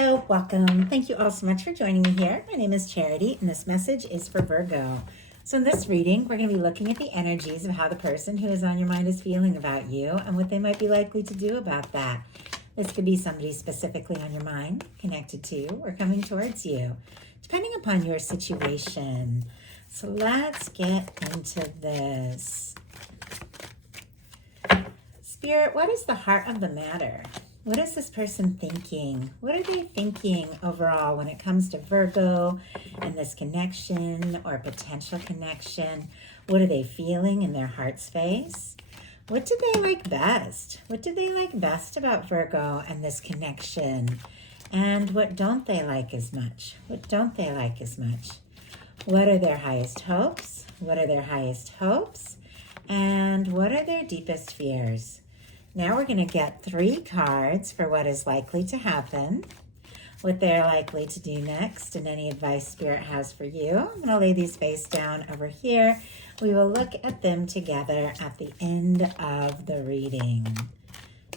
Hello, welcome. Thank you all so much for joining me here. My name is Charity, and this message is for Virgo. So in this reading, we're going to be looking at the energies of how the person who is on your mind is feeling about you and what they might be likely to do about that. This could be somebody specifically on your mind, connected to, or coming towards you, depending upon your situation. So let's get into this. Spirit, what is the heart of the matter? What is this person thinking? What are they thinking overall when it comes to Virgo and this connection or potential connection? What are they feeling in their heart space? What do they like best? What do they like best about Virgo and this connection? And what don't they like as much? What don't they like as much? What are their highest hopes? What are their highest hopes? And what are their deepest fears? Now we're going to get 3 cards for what is likely to happen, what they're likely to do next, and any advice Spirit has for you. I'm going to lay these face down over here. We will look at them together at the end of the reading.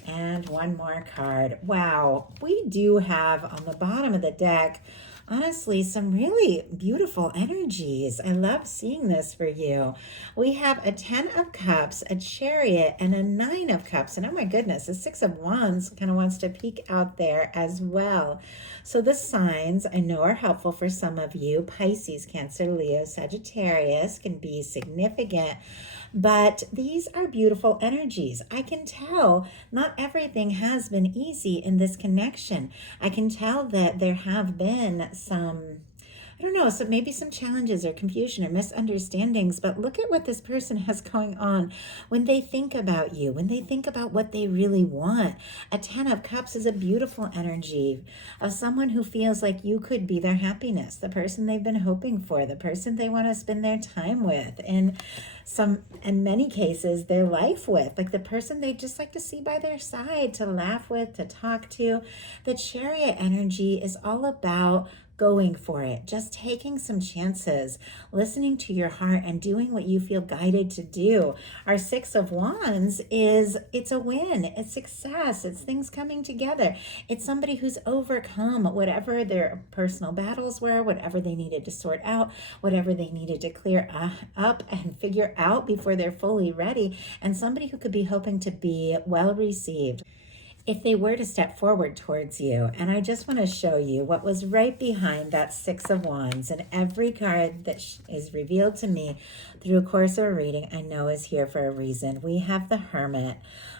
And one more card. Wow, we do have on the bottom of the deck, honestly, some really beautiful energies. I love seeing this for you. We have a 10 of Cups, a Chariot, and a 9 of Cups. And oh my goodness, the 6 of Wands kind of wants to peek out there as well. So the signs I know are helpful for some of you. Pisces, Cancer, Leo, Sagittarius can be significant. But these are beautiful energies. I can tell not everything has been easy in this connection. I can tell that there have been some, I don't know, so maybe some challenges or confusion or misunderstandings, but look at what this person has going on when they think about you, when they think about what they really want. A 10 of Cups is a beautiful energy of someone who feels like you could be their happiness, the person they've been hoping for, the person they want to spend their time with, and in many cases, their life with, like the person they just like to see by their side, to laugh with, to talk to. The Chariot energy is all about going for it, just taking some chances, listening to your heart and doing what you feel guided to do. Our 6 of Wands it's a win, it's success, it's things coming together. It's somebody who's overcome whatever their personal battles were, whatever they needed to sort out, whatever they needed to clear up and figure out before they're fully ready, and somebody who could be hoping to be well received if they were to step forward towards you. And I just want to show you what was right behind that 6 of Wands. And every card that is revealed to me through a course or a reading, I know is here for a reason. We have the Hermit.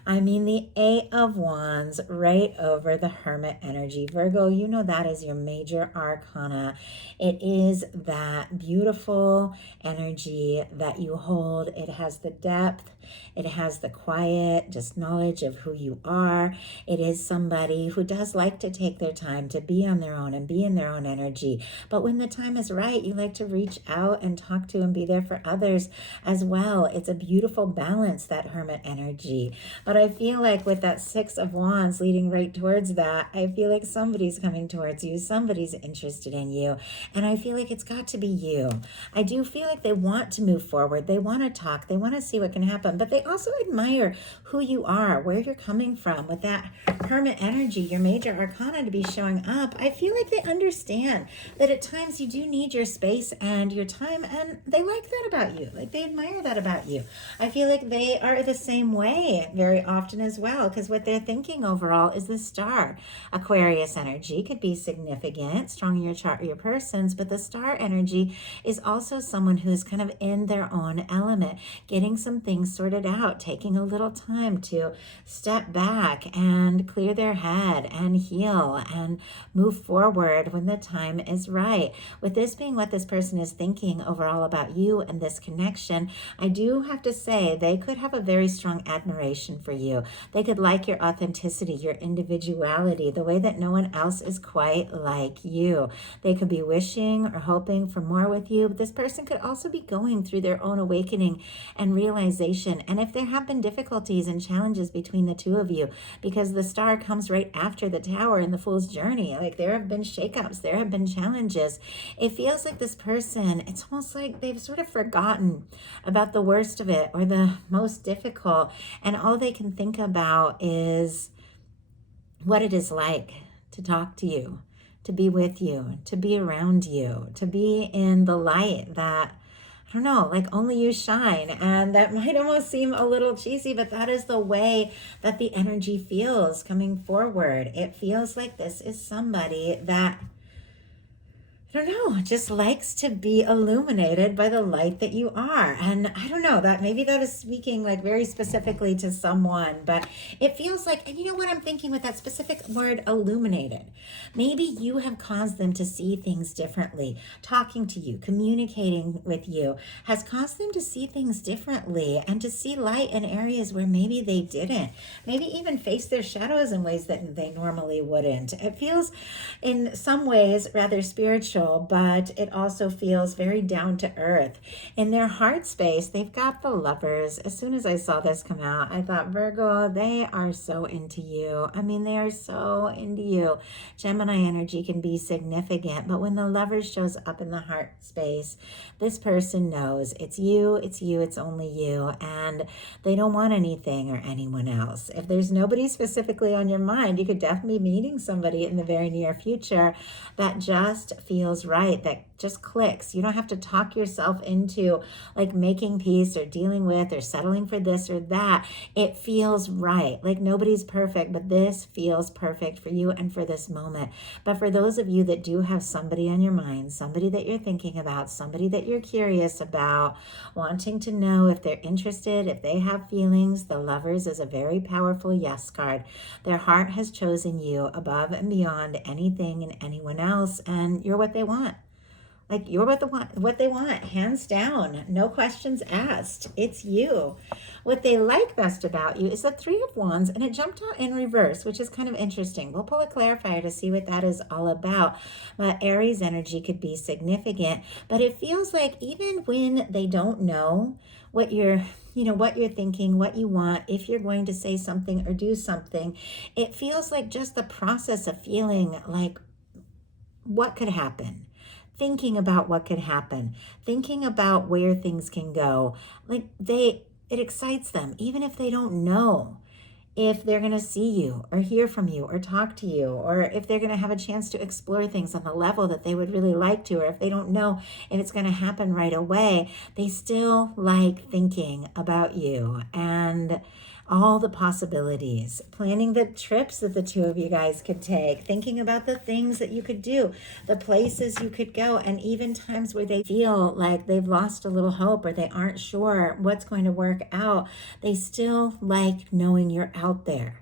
I mean, the 8 of Wands right over the Hermit energy. Virgo, you know that is your major arcana. It is that beautiful energy that you hold. It has the depth. It has the quiet, just knowledge of who you are. It is somebody who does like to take their time to be on their own and be in their own energy. But when the time is right, you like to reach out and talk to and be there for others as well. It's a beautiful balance, that Hermit energy. But I feel like with that 6 of Wands leading right towards that, I feel like somebody's coming towards you. Somebody's interested in you. And I feel like it's got to be you. I do feel like they want to move forward. They want to talk. They want to see what can happen. But they also admire who you are, where you're coming from. With that Hermit energy, your major arcana to be showing up, I feel like they understand that at times you do need your space and your time, and they like that about you. Like, they admire that about you. I feel like they are the same way very often as well, because what they're thinking overall is the Star. Aquarius energy could be significant, strong in your chart or your person's, but the Star energy is also someone who's kind of in their own element, getting some things sorted out, taking a little time to step back and clear their head and heal and move forward when the time is right. With this being what this person is thinking overall about you and this connection, I do have to say they could have a very strong admiration for you. They could like your authenticity, your individuality, the way that no one else is quite like you. They could be wishing or hoping for more with you, but this person could also be going through their own awakening and realization. And if there have been difficulties and challenges between the two of you, because the Star comes right after the Tower in the Fool's journey, like there have been shakeups, there have been challenges. It feels like this person, it's almost like they've sort of forgotten about the worst of it or the most difficult, and all they can think about is what it is like to talk to you, to be with you, to be around you, to be in the light that, I don't know, like only you shine. And that might almost seem a little cheesy, but that is the way that the energy feels coming forward. It feels like this is somebody that, I don't know, just likes to be illuminated by the light that you are. And I don't know, that maybe that is speaking like very specifically to someone, but it feels like, and you know what I'm thinking with that specific word, illuminated? Maybe you have caused them to see things differently. Talking to you, communicating with you has caused them to see things differently and to see light in areas where maybe they didn't. Maybe even face their shadows in ways that they normally wouldn't. It feels in some ways rather spiritual, but it also feels very down to earth. In their heart space, they've got the Lovers. As soon as I saw this come out, I thought, Virgo, they are so into you. I mean, they are so into you. Gemini energy can be significant, but when the Lovers shows up in the heart space, this person knows it's you, it's only you, and they don't want anything or anyone else. If there's nobody specifically on your mind, you could definitely be meeting somebody in the very near future that just feels right, that just clicks. You don't have to talk yourself into like making peace or dealing with or settling for this or that. It feels right. Like nobody's perfect, but this feels perfect for you and for this moment. But for those of you that do have somebody on your mind, somebody that you're thinking about, somebody that you're curious about, wanting to know if they're interested, if they have feelings, the Lovers is a very powerful yes card. Their heart has chosen you above and beyond anything and anyone else, and you're what they want. Like you're what they want, hands down, no questions asked. It's you. What they like best about you is the Three of Wands, and it jumped out in reverse, which is kind of interesting. We'll pull a clarifier to see what that is all about. But Aries energy could be significant, but it feels like even when they don't know what you're thinking, what you want, if you're going to say something or do something, it feels like just the process of feeling like what could happen, thinking about what could happen, thinking about where things can go. Like it excites them, even if they don't know if they're going to see you or hear from you or talk to you, or if they're going to have a chance to explore things on the level that they would really like to, or if they don't know if it's going to happen right away. They still like thinking about you and all the possibilities, planning the trips that the two of you guys could take, thinking about the things that you could do, the places you could go, and even times where they feel like they've lost a little hope or they aren't sure what's going to work out. They still like knowing you're out there.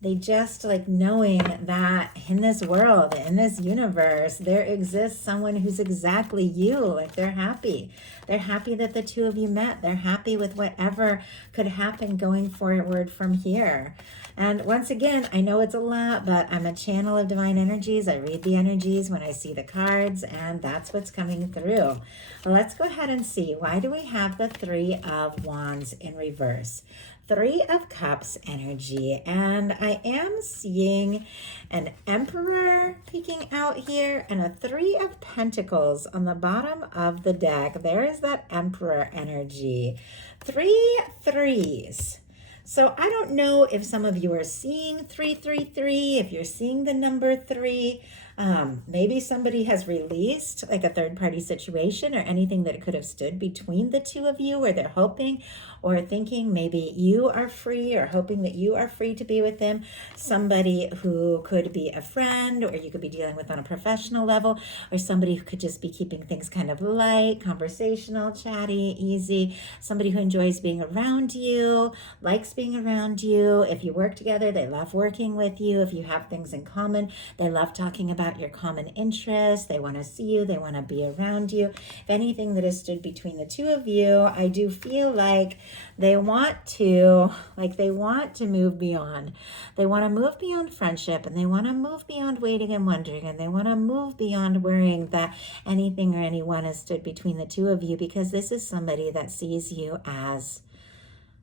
They just like knowing that in this world, in this universe, there exists someone who's exactly you. Like they're happy. They're happy that the two of you met. They're happy with whatever could happen going forward from here. And once again, I know it's a lot, but I'm a channel of divine energies. I read the energies when I see the cards, and that's what's coming through. Well, let's go ahead and see. Why do we have the Three of Wands in reverse? Three of Cups energy, and I am seeing an Emperor peeking out here and a Three of Pentacles on the bottom of the deck. There is that Emperor energy. 3 threes. So I don't know if some of you are seeing 333, if you're seeing the number 3. Maybe somebody has released like a third-party situation or anything that could have stood between the two of you, or they're hoping or thinking maybe you are free or hoping that you are free to be with them. Somebody who could be a friend, or you could be dealing with on a professional level, or somebody who could just be keeping things kind of light, conversational, chatty, easy. Somebody who enjoys being around you, likes being around you. If you work together, they love working with you. If you have things in common, they love talking about your common interests. They want to see you. They want to be around you. If anything that has stood between the two of you, I do feel like they want to move beyond. They want to move beyond friendship, and they want to move beyond waiting and wondering, and they want to move beyond worrying that anything or anyone has stood between the two of you, because this is somebody that sees you as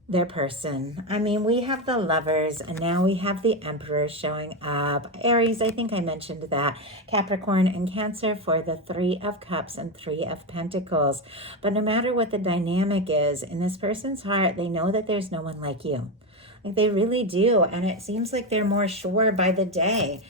their person. I mean, we have the Lovers, and now we have the Emperor showing up. Aries, I think I mentioned that. Capricorn and Cancer for the Three of Cups and Three of Pentacles. But no matter what the dynamic is, in this person's heart, they know that there's no one like you. Like they really do. And it seems like they're more sure by the day.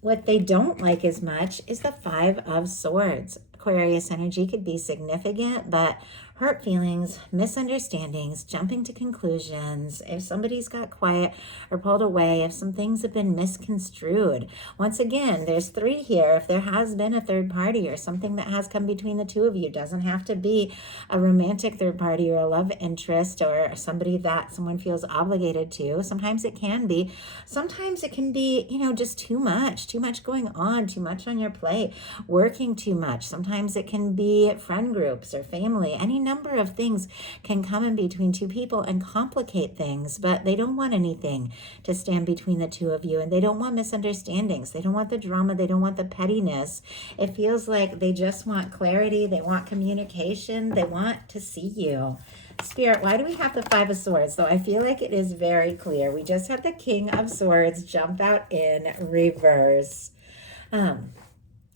what they don't like as much is the Five of Swords. Aquarius energy could be significant, but hurt feelings, misunderstandings, jumping to conclusions, if somebody's got quiet or pulled away, if some things have been misconstrued. Once again, there's three here. If there has been a third party or something that has come between the two of you, doesn't have to be a romantic third party or a love interest or somebody that someone feels obligated to. Sometimes it can be. Sometimes it can be, just too much going on, too much on your plate, working too much. Sometimes it can be friend groups or family. Any number of things can come in between two people and complicate things, but they don't want anything to stand between the two of you, and they don't want misunderstandings. They don't want the drama. They don't want the pettiness. It feels like they just want clarity. They want communication. They want to see you. Spirit, why do we have the Five of Swords? Though I feel like it is very clear. We just had the King of Swords jump out in reverse.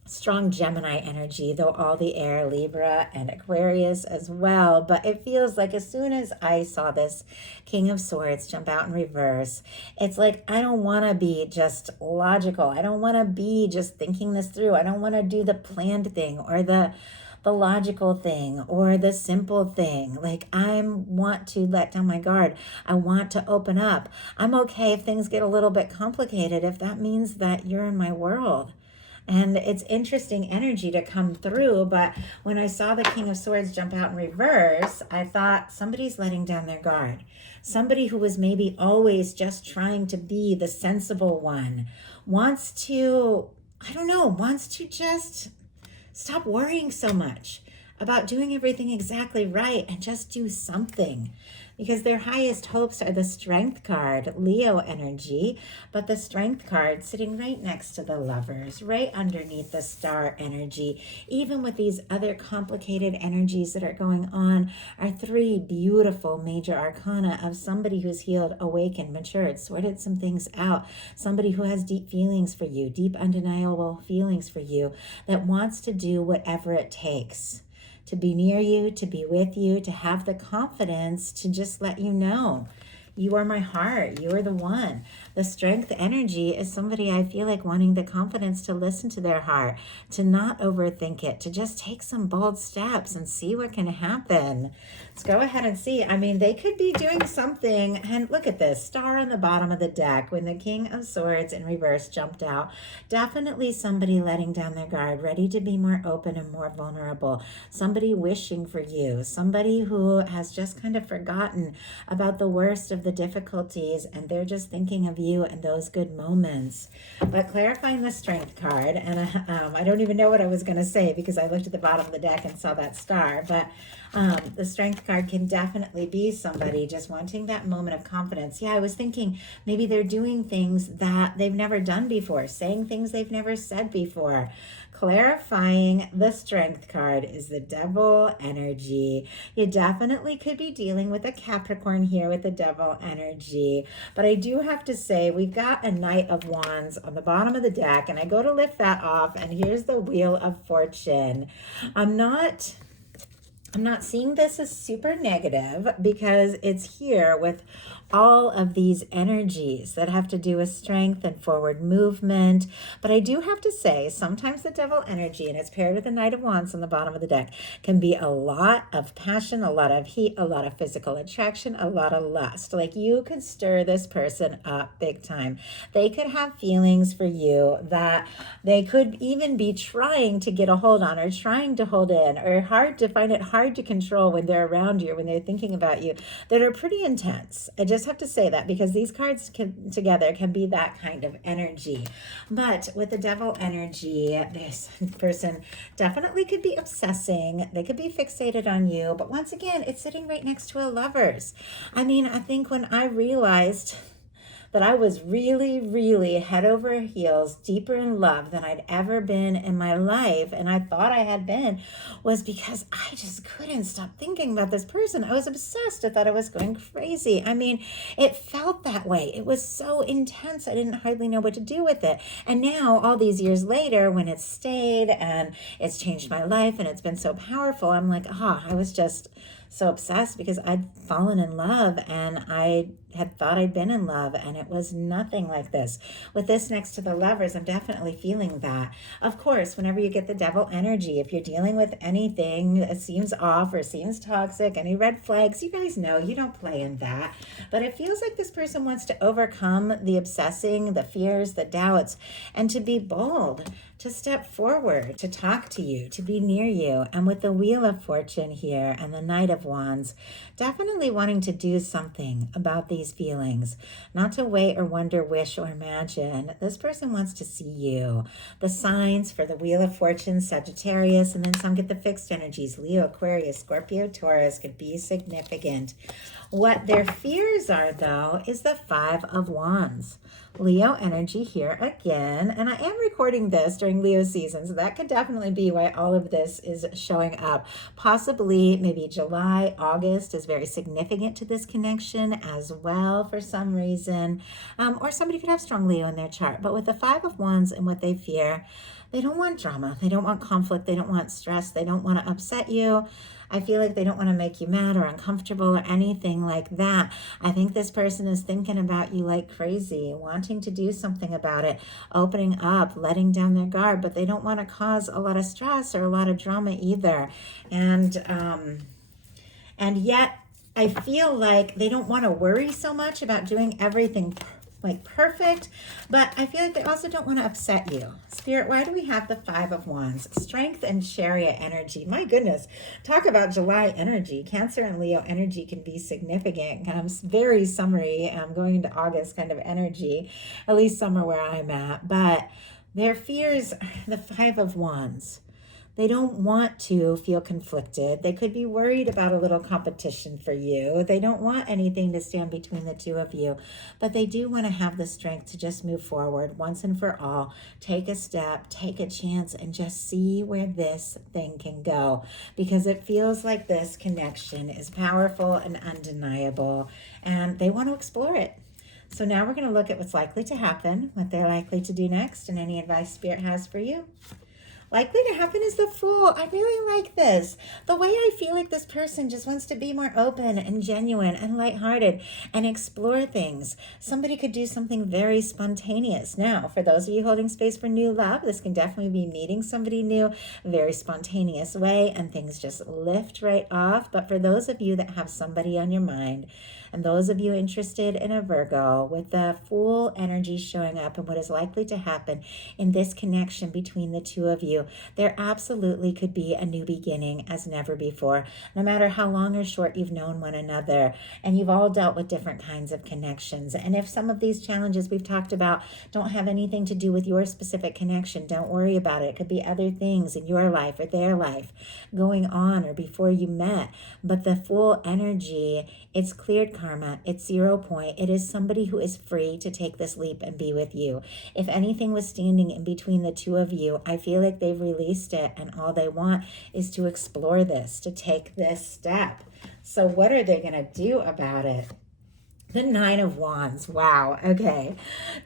Strong Gemini energy, though all the air, Libra and Aquarius as well. But it feels like as soon as I saw this King of Swords jump out in reverse, it's like I don't want to be just logical. I don't want to be just thinking this through. I don't want to do the planned thing or the logical thing or the simple thing. Like I want to let down my guard. I want to open up. I'm okay if things get a little bit complicated, if that means that you're in my world. And it's interesting energy to come through. But when I saw the King of Swords jump out in reverse, I thought somebody's letting down their guard. Somebody who was maybe always just trying to be the sensible one wants to just stop worrying so much about doing everything exactly right and just do something. Because their highest hopes are the Strength card, Leo energy, but the Strength card sitting right next to the Lovers, right underneath the Star energy. Even with these other complicated energies that are going on, are three beautiful major arcana of somebody who's healed, awakened, matured, sorted some things out, somebody who has deep feelings for you, deep undeniable feelings for you, that wants to do whatever it takes to be near you, to be with you, to have the confidence to just let you know, you are my heart, you are the one. The Strength energy is somebody I feel like wanting the confidence to listen to their heart, to not overthink it, to just take some bold steps and see what can happen. Let's go ahead and see. I mean, they could be doing something. And look at this, Star on the bottom of the deck when the King of Swords in reverse jumped out. Definitely somebody letting down their guard, ready to be more open and more vulnerable. Somebody wishing for you. Somebody who has just kind of forgotten about the worst of the difficulties, and they're just thinking of you and those good moments. But clarifying the Strength card, and I don't even know what I was going to say because I looked at the bottom of the deck and saw that star, but the Strength card can definitely be somebody just wanting that moment of confidence. Yeah, I was thinking maybe they're doing things that they've never done before, saying things they've never said before. Clarifying the Strength card is the Devil energy. You definitely could be dealing with a Capricorn here with the Devil energy. But I do have to say, we've got a Knight of Wands on the bottom of the deck, and I go to lift that off, and here's the Wheel of Fortune. I'm not seeing this as super negative because it's here with all of these energies that have to do with strength and forward movement. But I do have to say, sometimes the Devil energy, and it's paired with the Knight of Wands on the bottom of the deck, can be a lot of passion, a lot of heat, a lot of physical attraction, a lot of lust. Like you could stir this person up big time. They could have feelings for you that they could even be trying to get a hold on or trying to hold in, or find it hard to control when they're around you, when they're thinking about you, that are pretty intense. I just have to say that because these cards together can be that kind of energy. But with the Devil energy, this person definitely could be obsessing. They could be fixated on you. But once again, it's sitting right next to a Lovers. I mean, I think when I realized that I was really, really head over heels deeper in love than I'd ever been in my life, and I thought I had been, was because I just couldn't stop thinking about this person. I was obsessed. I thought I was going crazy. I mean, it felt that way. It was so intense. I didn't hardly know what to do with it. And now, all these years later, when it's stayed and it's changed my life and it's been so powerful, I'm like, I was just so obsessed because I'd fallen in love and I had thought I'd been in love and it was nothing like this. With this next to the Lovers, I'm definitely feeling that. Of course, whenever you get the Devil energy, if you're dealing with anything that seems off or seems toxic, any red flags, you guys know you don't play in that. But it feels like this person wants to overcome the obsessing, the fears, the doubts, and to be bold, to step forward, to talk to you, to be near you. And with the Wheel of Fortune here and the Knight of Wands, definitely wanting to do something about these feelings, not to wait or wonder, wish or imagine. This person wants to see you. The signs for the Wheel of Fortune, Sagittarius, and then some get the fixed energies, Leo, Aquarius, Scorpio, Taurus, could be significant. What their fears are, though, is the Five of Wands. Leo energy here again, and I am recording this during Leo season, so that could definitely be why all of this is showing up. Possibly maybe July, August is very significant to this connection as well for some reason, or somebody could have strong Leo in their chart. But with the Five of Wands and what they fear, they don't want drama, they don't want conflict, they don't want stress, they don't want to upset you. I feel like they don't want to make you mad or uncomfortable or anything like that. I think this person is thinking about you like crazy, wanting to do something about it, opening up, letting down their guard, but they don't want to cause a lot of stress or a lot of drama either. And yet I feel like they don't want to worry so much about doing everything like perfect, but I feel like they also don't want to upset you. Spirit, why do we have the Five of Wands? Strength and Chariot energy. My goodness, talk about July energy. Cancer and Leo energy can be significant. Very summery, going into August kind of energy, at least somewhere where I'm at. But their fears, the Five of Wands. They don't want to feel conflicted. They could be worried about a little competition for you. They don't want anything to stand between the two of you, but they do want to have the strength to just move forward once and for all, take a step, take a chance, and just see where this thing can go, because it feels like this connection is powerful and undeniable, and they want to explore it. So now we're going to look at what's likely to happen, what they're likely to do next, and any advice Spirit has for you. Likely to happen is the Fool. I really like this. The way I feel like this person just wants to be more open and genuine and lighthearted and explore things. Somebody could do something very spontaneous. Now, for those of you holding space for new love, this can definitely be meeting somebody new, very spontaneous way, and things just lift right off. But for those of you that have somebody on your mind, and those of you interested in a Virgo, with the Fool energy showing up and what is likely to happen in this connection between the two of you, there absolutely could be a new beginning as never before, no matter how long or short you've known one another. And you've all dealt with different kinds of connections. And if some of these challenges we've talked about don't have anything to do with your specific connection, don't worry about it. It could be other things in your life or their life going on or before you met. But the Fool energy, it's cleared karma, it's 0 point. It is somebody who is free to take this leap and be with you. If anything was standing in between the two of you, I feel like they've released it, and all they want is to explore this, to take this step. So what are they going to do about it? The Nine of Wands. Wow. Okay.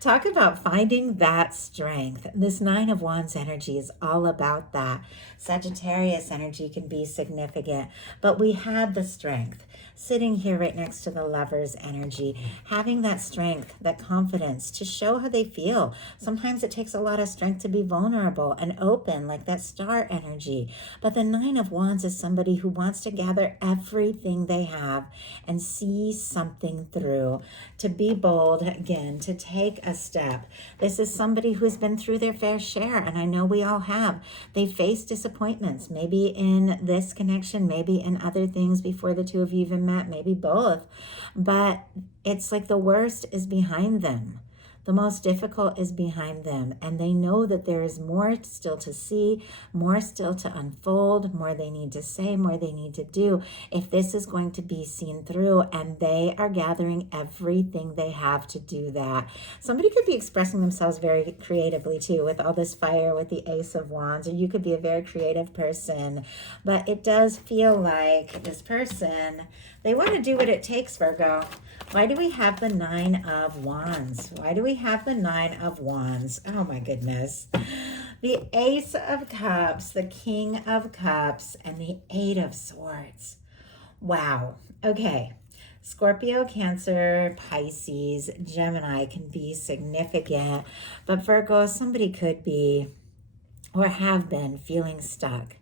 Talk about finding that strength. This Nine of Wands energy is all about that. Sagittarius energy can be significant, but we had the strength sitting here right next to the Lovers energy, having that strength, that confidence to show how they feel. Sometimes it takes a lot of strength to be vulnerable and open, like that Star energy. But the Nine of Wands is somebody who wants to gather everything they have and see something through, to be bold again, to take a step. This is somebody who's been through their fair share, and I know we all have. They faced disappointments, maybe in this connection, maybe in other things before the two of you even met, maybe both. But it's like the worst is behind them. The most difficult is behind them, and they know that there is more still to see, more still to unfold, more they need to say, more they need to do if this is going to be seen through, and they are gathering everything they have to do that. Somebody could be expressing themselves very creatively too, with all this fire, with the Ace of Wands, or you could be a very creative person, but it does feel like this person, they want to do what it takes, Virgo. Why do we have the Nine of Wands? Why do we have the Nine of Wands? Oh my goodness. The Ace of Cups, the King of Cups, and the Eight of Swords. Wow. Okay. Scorpio, Cancer, Pisces, Gemini can be significant, but Virgo, somebody could be or have been feeling stuck,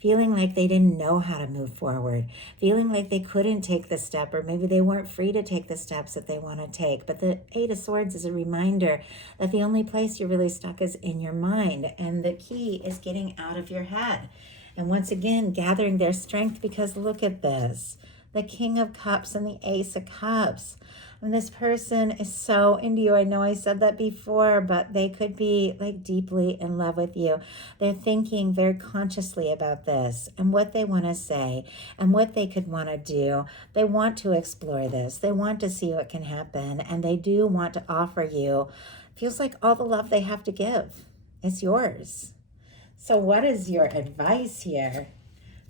feeling like they didn't know how to move forward, feeling like they couldn't take the step, or maybe they weren't free to take the steps that they want to take. But the Eight of Swords is a reminder that the only place you're really stuck is in your mind, and the key is getting out of your head. And once again, gathering their strength, because look at this, the King of Cups and the Ace of Cups. And this person is so into you. I know I said that before, but they could be like deeply in love with you. They're thinking very consciously about this and what they want to say and what they could want to do. They want to explore this. They want to see what can happen. And they do want to offer you, feels like all the love they have to give. It's yours. So what is your advice here?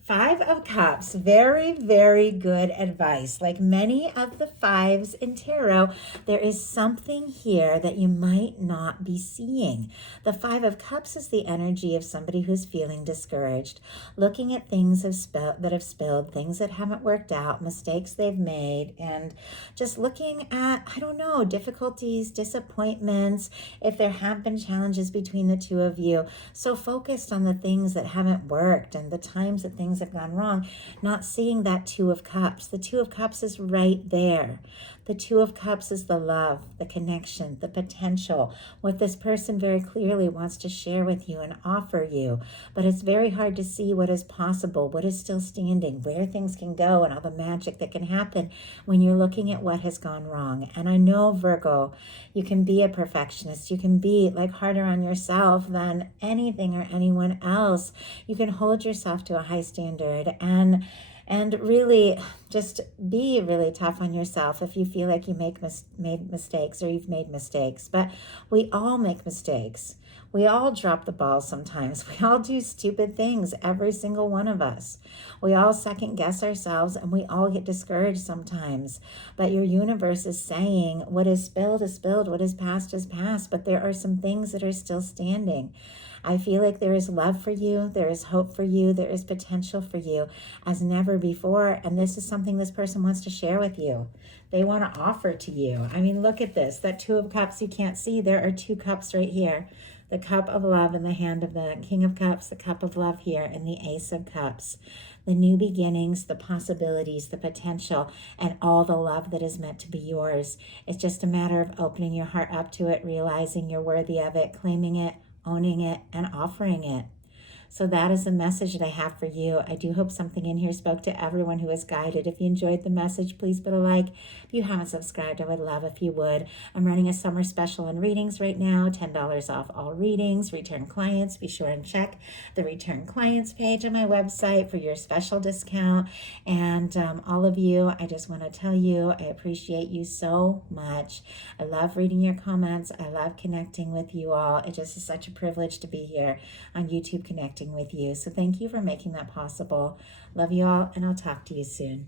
Five of Cups, very, very good advice. Like many of the fives in tarot, there is something here that you might not be seeing. The Five of Cups is the energy of somebody who's feeling discouraged, looking at things that have spilled, things that haven't worked out, mistakes they've made, and just looking at, I don't know, difficulties, disappointments, if there have been challenges between the two of you. So focused on the things that haven't worked and the times that things have gone wrong, not seeing that Two of Cups. The Two of Cups is right there. The Two of Cups is the love, the connection, the potential, what this person very clearly wants to share with you and offer you. But it's very hard to see what is possible, what is still standing, where things can go, and all the magic that can happen when you're looking at what has gone wrong. And I know, Virgo, you can be a perfectionist. You can be like harder on yourself than anything or anyone else. You can hold yourself to a high standard and really just be really tough on yourself if you feel like you made mistakes or you've made mistakes. But we all make mistakes. We all drop the ball sometimes. We all do stupid things, every single one of us. We all second guess ourselves and we all get discouraged sometimes. But your universe is saying what is spilled, what is past, but there are some things that are still standing. I feel like there is love for you, there is hope for you, there is potential for you as never before, and this is something this person wants to share with you. They want to offer to you. I mean, look at this, that Two of Cups you can't see. There are two cups right here. The cup of love in the hand of the King of Cups, the cup of love here, and the Ace of Cups. The new beginnings, the possibilities, the potential, and all the love that is meant to be yours. It's just a matter of opening your heart up to it, realizing you're worthy of it, claiming it, owning it, and offering it. So that is the message that I have for you. I do hope something in here spoke to everyone who is guided. If you enjoyed the message, please put a like. If you haven't subscribed, I would love if you would. I'm running a summer special on readings right now, $10 off all readings. Return clients, be sure and check the return clients page on my website for your special discount. And all of you, I just want to tell you, I appreciate you so much. I love reading your comments. I love connecting with you all. It just is such a privilege to be here on YouTube connecting with you. So thank you for making that possible. Love you all, and I'll talk to you soon.